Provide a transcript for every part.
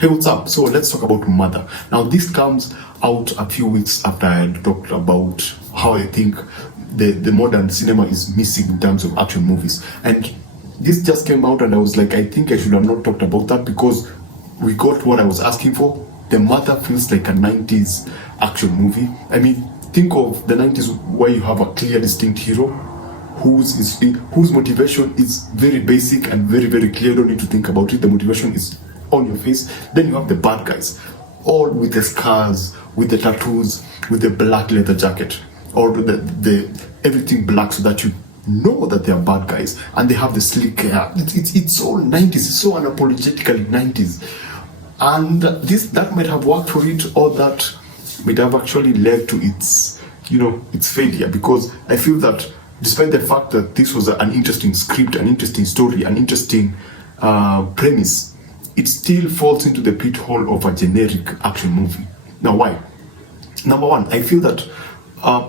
Hey, what's up? So let's talk about Mother. Now, this comes out a few weeks after I had talked about how I think the modern cinema is missing in terms of action movies. And this just came out and I was like, I think I should have not talked about that because we got what I was asking for. The Mother feels like a 90s action movie. I mean, think of the 90s where you have a clear, distinct hero whose motivation is very basic and very, very clear. You don't need to think about it. The motivation is on your face. Then you have the bad guys, all with the scars, with the tattoos, with the black leather jacket, or the everything black so that you know that they are bad guys, and they have the slick hair. It's all 90s. It's so unapologetically 90s, and that might have worked for it, or that might have actually led to its failure. Because I feel that despite the fact that this was an interesting script, an interesting story, an interesting premise, it still falls into the pithole of a generic action movie. Now, why? Number one, I feel that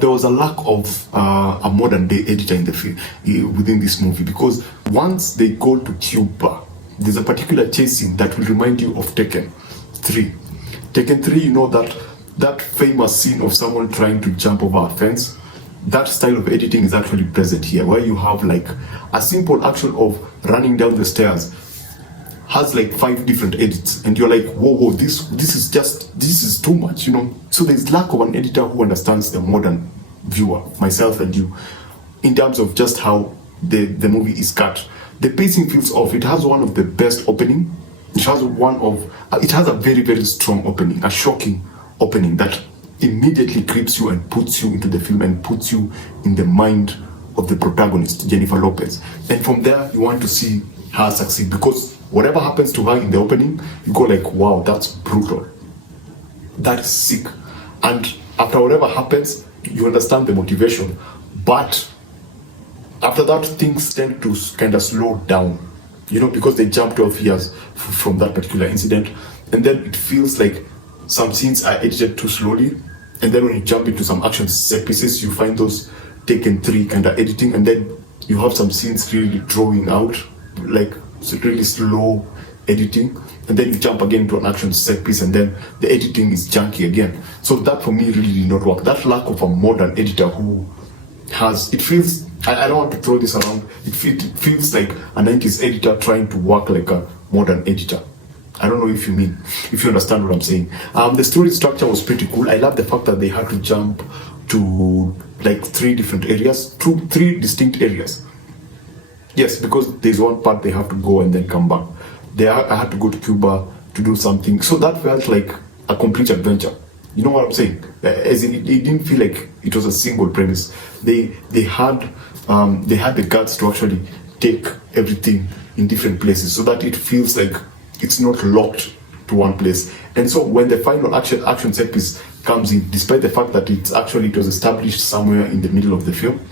there was a lack of a modern day editor in the film within this movie, because once they go to Cuba, there's a particular chase scene that will remind you of Tekken 3. Tekken 3, you know, that famous scene of someone trying to jump over a fence. That style of editing is actually present here, where you have like a simple action of running down the stairs has like 5 different edits, and you're like, whoa, this is too much, you know. So there's lack of an editor who understands the modern viewer, myself and you, in terms of just how the movie is cut. The pacing feels off. It has one of the best opening. It has a very, very strong opening, a shocking opening that immediately grips you and puts you into the film and puts you in the mind of the protagonist, Jennifer Lopez. And from there, you want to see her succeed, because whatever happens to her in the opening, you go like, wow, that's brutal. That is sick. And after whatever happens, you understand the motivation. But after that, things tend to kind of slow down, you know, because they jump 12 years from that particular incident. And then it feels like some scenes are edited too slowly. And then when you jump into some action set pieces, you find those Taken 3 kind of editing. And then you have some scenes really drawing out, like really slow editing, and then you jump again to an action set piece, and then the editing is junky again. So that for me really did not work. That lack of a modern editor who has, it feels, I don't want to throw this around, it feels like a 90s editor trying to work like a modern editor. I don't know if you understand what I'm saying. The story structure was pretty cool. I love the fact that they had to jump to like 3 different areas, 3 distinct areas. Yes, because there's one part they have to go and then come back. I had to go to Cuba to do something. So that felt like a complete adventure. You know what I'm saying? As in, it didn't feel like it was a single premise. They had the guts to actually take everything in different places, so that it feels like it's not locked to one place. And so when the final action set piece comes in, despite the fact that it was established somewhere in the middle of the film,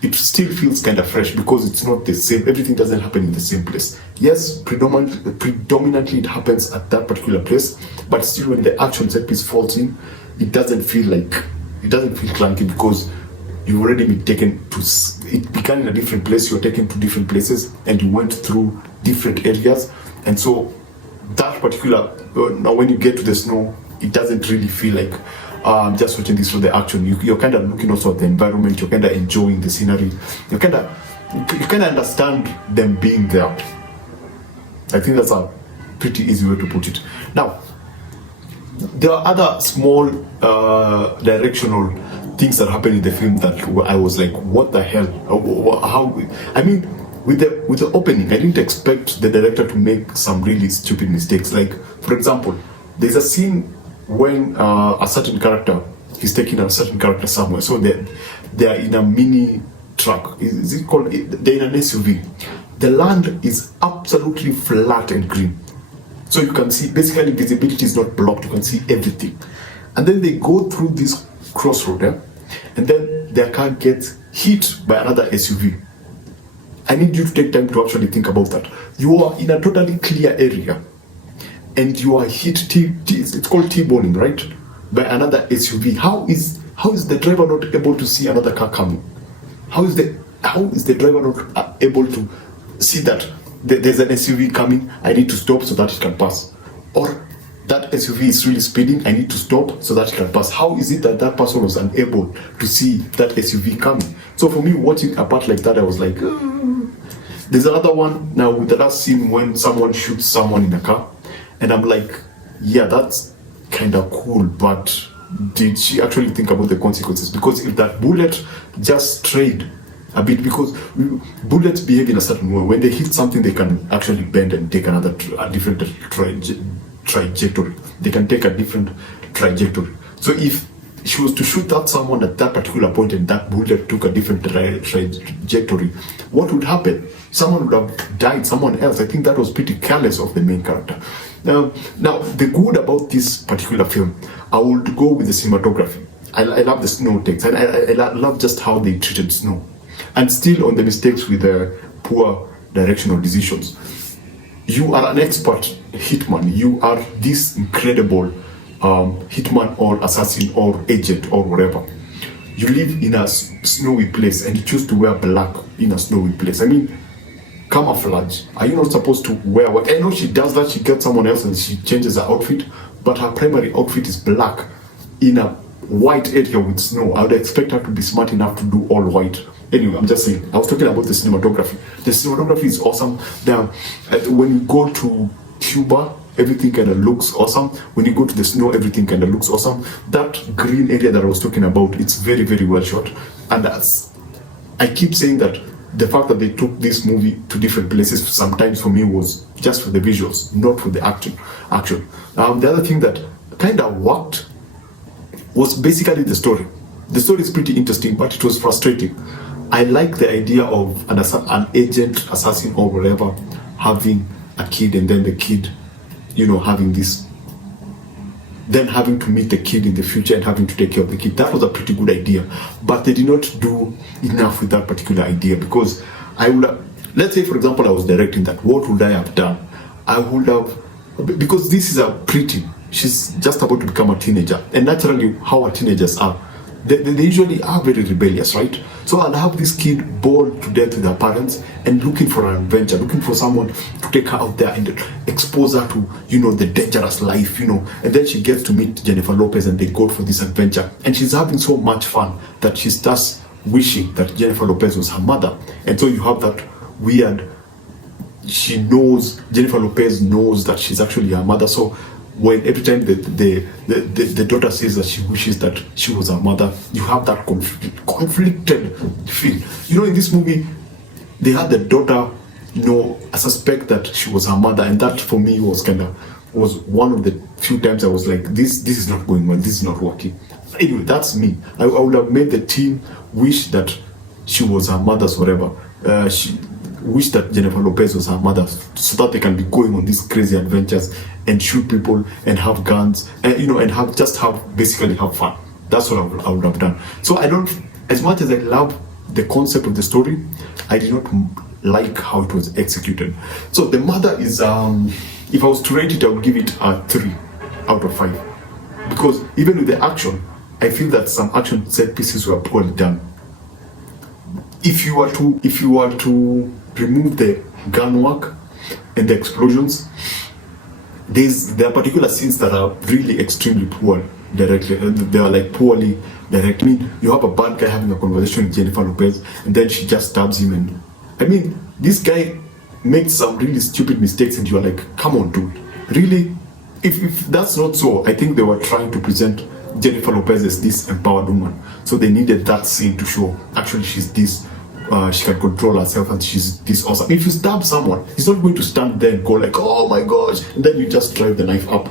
it still feels kind of fresh, because it's not the same. Everything doesn't happen in the same place. Yes, predominantly it happens at that particular place, but still when the action set piece falls in, it doesn't feel clunky, because you've already been taken to, it began in a different place, you're taken to different places, and you went through different areas. And so that particular, now when you get to the snow, it doesn't really feel like just watching this for the action. You're kind of looking also at the environment. You're kind of enjoying the scenery. You kind of understand them being there. I think that's a pretty easy way to put it. Now, there are other small directional things that happen in the film that I was like, what the hell? How? I mean, with the opening, I didn't expect the director to make some really stupid mistakes. Like, for example, there's a scene when a certain character, he's taking a certain character somewhere. So they're in a mini truck. Is it called? They're in an SUV. The land is absolutely flat and green. So you can see, basically visibility is not blocked. You can see everything. And then they go through this crossroad, and then their car gets hit by another SUV. I need you to take time to actually think about that. You are in a totally clear area, and you are hit, it's called T-boning, right? By another SUV. How is the driver not able to see another car coming? How is the driver not able to see that there's an SUV coming, I need to stop so that it can pass? Or that SUV is really speeding, I need to stop so that it can pass. How is it that that person was unable to see that SUV coming? So for me, watching a part like that, I was like, There's another one now with the last scene when someone shoots someone in a car, and I'm like, yeah, that's kind of cool, but did she actually think about the consequences? Because if that bullet just strayed a bit, because bullets behave in a certain way. When they hit something, they can actually bend and take a different trajectory. They can take a different trajectory. So if she was to shoot at someone at that particular point and that bullet took a different trajectory, what would happen? Someone would have died, someone else. I think that was pretty careless of the main character. Now, the good about this particular film, I would go with the cinematography. I love the snow takes, and I love just how they treated snow. And still on the mistakes with the poor directional decisions. You are an expert hitman. You are this incredible hitman or assassin or agent or whatever. You live in a snowy place and you choose to wear black in a snowy place. I mean, camouflage. Are you not supposed to wear what? I know she does that. She gets someone else and she changes her outfit, but her primary outfit is black in a white area with snow. I would expect her to be smart enough to do all white. Anyway, I'm just saying, I was talking about the cinematography. The cinematography is awesome. Now, when you go to Cuba, everything kind of looks awesome. When you go to the snow, everything kind of looks awesome. That green area that I was talking about, it's very, very well shot. And I keep saying that the fact that they took this movie to different places sometimes for me was just for the visuals, not for the action. The other thing that kind of worked was basically the story. The story is pretty interesting, but it was frustrating. I like the idea of an agent, assassin, or whatever, having a kid, and then the kid, having this, then having to meet the kid in the future and having to take care of the kid. That was a pretty good idea, but they did not do enough with that particular idea, because I would have, let's say for example, I was directing that, what would I have done? I would have, because this is a preteen, she's just about to become a teenager, and naturally how our teenagers are, they usually are very rebellious, right? So I'll have this kid bored to death with her parents and looking for an adventure, looking for someone to take her out there and expose her to, the dangerous life, and then she gets to meet Jennifer Lopez and they go for this adventure. And she's having so much fun that she starts wishing that Jennifer Lopez was her mother. And so you have that weird, Jennifer Lopez knows that she's actually her mother. So when every time the daughter says that she wishes that she was her mother, you have that conflicted feel. In this movie, they had the daughter, I suspect that she was her mother, and that for me was one of the few times I was like, this is not going well, this is not working. Anyway, that's me. I would have made the teen wish that she was her mother's whatever. She wish that Jennifer Lopez was her mother, so that they can be going on these crazy adventures and shoot people and have guns and and basically have fun. That's what I would have done. So I don't, as much as I love the concept of the story, I did not like how it was executed. So the mother is, if I was to rate it, I would give it a 3 out of 5, because even with the action, I feel that some action set pieces were poorly done. If you were to remove the gun work and the explosions, there are particular scenes that are really extremely poor directly. They are like poorly directed. I mean, you have a bad guy having a conversation with Jennifer Lopez, and then she just stabs him. And I mean, this guy makes some really stupid mistakes, and you are like, come on, dude. Really? If that's not so, I think they were trying to present Jennifer Lopez as this empowered woman. So they needed that scene to show, actually, she's this. She can control herself and she's this awesome. If you stab someone, he's not going to stand there and go like, oh my gosh, and then you just drive the knife up.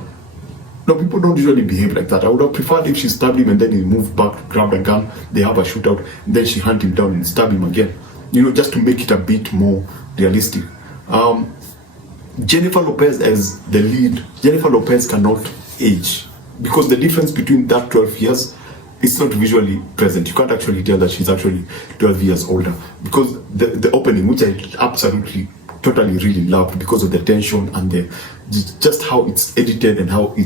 No, people don't usually behave like that. I would have preferred if she stabbed him and then he moved back, grabbed a gun, they have a shootout, and then she hunt him down and stab him again. Just to make it a bit more realistic. Jennifer Lopez as the lead, Jennifer Lopez cannot age, because the difference between that 12 years, it's not visually present. You can't actually tell that she's actually 12 years older, because the opening, which I absolutely, totally really loved because of the tension and just how it's edited and how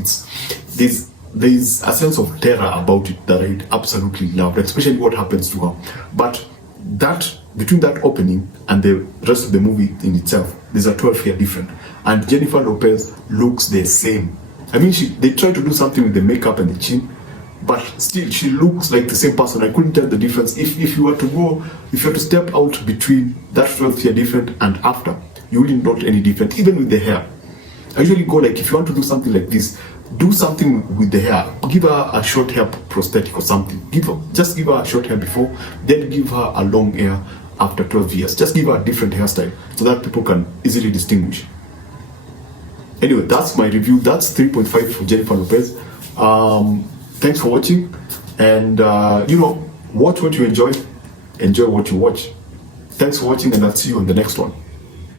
there's a sense of terror about it that I absolutely loved, especially what happens to her. But between that opening and the rest of the movie in itself, there's a 12-year difference. And Jennifer Lopez looks the same I mean, they try to do something with the makeup and the chin, but still she looks like the same person. I couldn't tell the difference. If you were to step out between that 12th year different and after, you wouldn't note any different, even with the hair. I usually go like, if you want to do something like this, do something with the hair. Give her a short hair prosthetic or something. Just give her a short hair before, then give her a long hair after 12 years. Just give her a different hairstyle so that people can easily distinguish. Anyway, that's my review. That's 3.5 for Jennifer Lopez. Thanks for watching, and watch what you enjoy what you watch. Thanks for watching, and I'll see you on the next one.